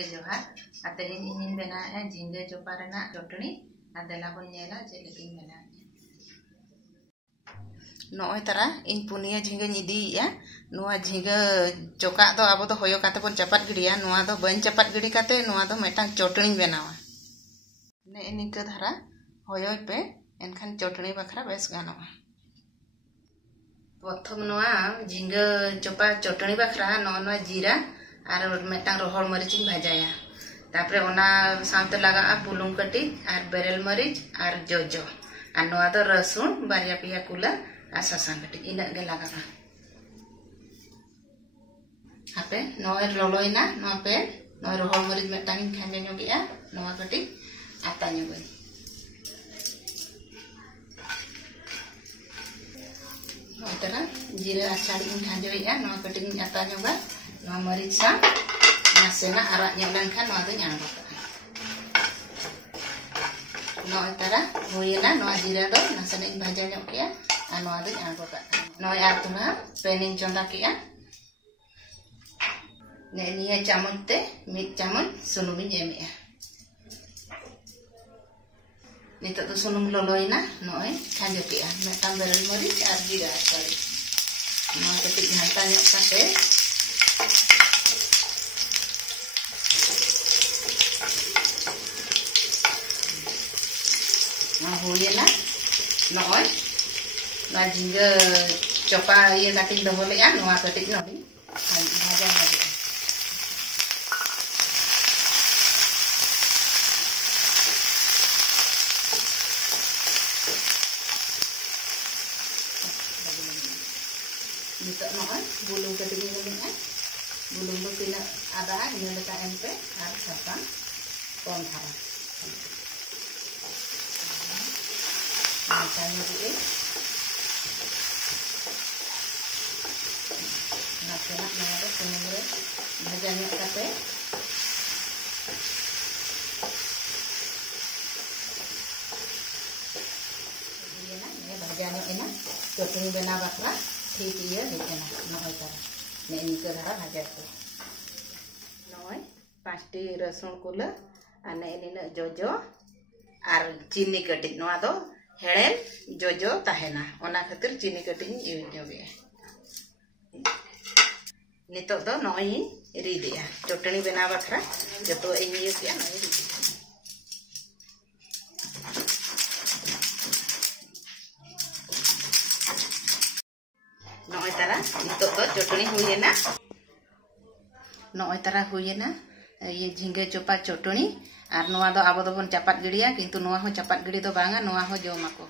गे जोहार आते इन बना झींगे चोपा रेना चटनी आ देला बन नेला चेलेकिन बना नय तारा इन पुनिया झींगे इदिया नुआ झींगे चोका दो अब तो होयो काते बन चपात गिडिया नुआ दो बन चपात गिडी काते नुआ दो मेटांग चटनी बनावा ने निका धारा होयो पे एनखान चटनी बखरा बेस गानोआ प्रथम नुआ झींगे चोपा चटनी बखरा नो जीरा और मेटांग रोहड़ मरीच भाजाया तापरे ओना सामते लगा बुलुंग कटी और बेरेल मरीच और जोजो और नुआ दो रसुन बारिया पिया कुला और सासांग कटी इना गे लगा हापे नोए लोलोइना नो पे नोए रोहड़ मरीच मेटांग खांजे जोगिया नुआ कटी आता जोगई नोतरा जीरा आचाड़ी खांजोइया नुआ कटी आता जोगा नुआ मरीच सा नासेना आराग nyalen kan नुआ दो ᱧᱟᱢ ᱱᱚᱜᱼᱚᱭ ᱛᱟᱨᱟ ᱦᱩᱭᱮᱱᱟ ᱱᱚᱣᱟ ᱡᱤᱨᱟᱹ ᱫᱚ ᱱᱟᱥᱮᱱᱟᱜ ᱤᱧ ᱵᱷᱟᱡᱟ ᱧᱚᱜ ᱠᱮᱜᱼᱟ ᱟᱨ ᱱᱚᱣᱟ ᱫᱚᱧ ᱟᱬᱜᱚ ᱠᱟᱜᱼᱟ ᱱᱚᱜᱼᱚᱭ ᱟᱨ ᱛᱷᱚᱲᱟ ᱯᱮᱱ ᱤᱧ ᱪᱚᱸᱫᱟ ᱠᱮᱜᱼᱟ ᱱᱤᱭᱟᱹ ᱪᱟᱢᱚᱪ ᱛᱮ ᱢᱤᱫ ᱪᱟᱢᱚᱪ ᱥᱩᱱᱩᱢᱤᱧ ᱮᱢᱮᱜᱼᱟ ᱱᱤᱛᱚᱜ ᱫᱚ ᱥᱩᱱᱩᱢ ᱞᱚᱞᱚᱭᱮᱱᱟ ᱱᱚᱜᱼᱚᱭ ᱠᱷᱟᱸᱡᱚ ᱠᱮᱜᱼᱟ ᱢᱤᱫᱴᱟᱝ ᱵᱮᱨᱮᱞ ᱢᱟᱹᱨᱤᱪ ᱟᱨ ᱡᱤᱨᱟᱹ ᱟᱪᱟᱲᱤ ᱱᱚᱣᱟ ᱠᱟᱹᱴᱤᱡ ᱜᱷᱟᱱᱴᱟ ᱧᱚᱜ ᱠᱟᱛᱮ हुएना नय ना झींगे चोपा ये काटी दहो लेया नोआ कटी नोडी भाजा भाजा नितो नय बुलुंग कटी लेया बुलुंग दो तिना आदा इन लेका एमपे आर सासांग कम धारा Misalnya gitu, nak ada semuanya belajarnya kape, ini na, ini belajarnya enak, cocok benar bakla, ठीक ये लेकिन नय तारा ने इनके धारा भाजा को नय पांचटी रसुन कुला आने इने जोजो आर चीनी कटी नवा दो हेड़ेल जोजो ताहेना ओना खातिर चीनी कटिंग यूज जोगे नितो दो नय रिदिया चटनी बना बखरा जतो इन यूज किया नय रिदी नय तारा नितो दो चटनी हुईना नय तारा हुईना ये झींगे चोपा चटनी और नोआ दो आबो दो बन चपात गिड़िया किंतु नोआ हो चपात गिड़ी दो बांगा नोआ हो जोमा को।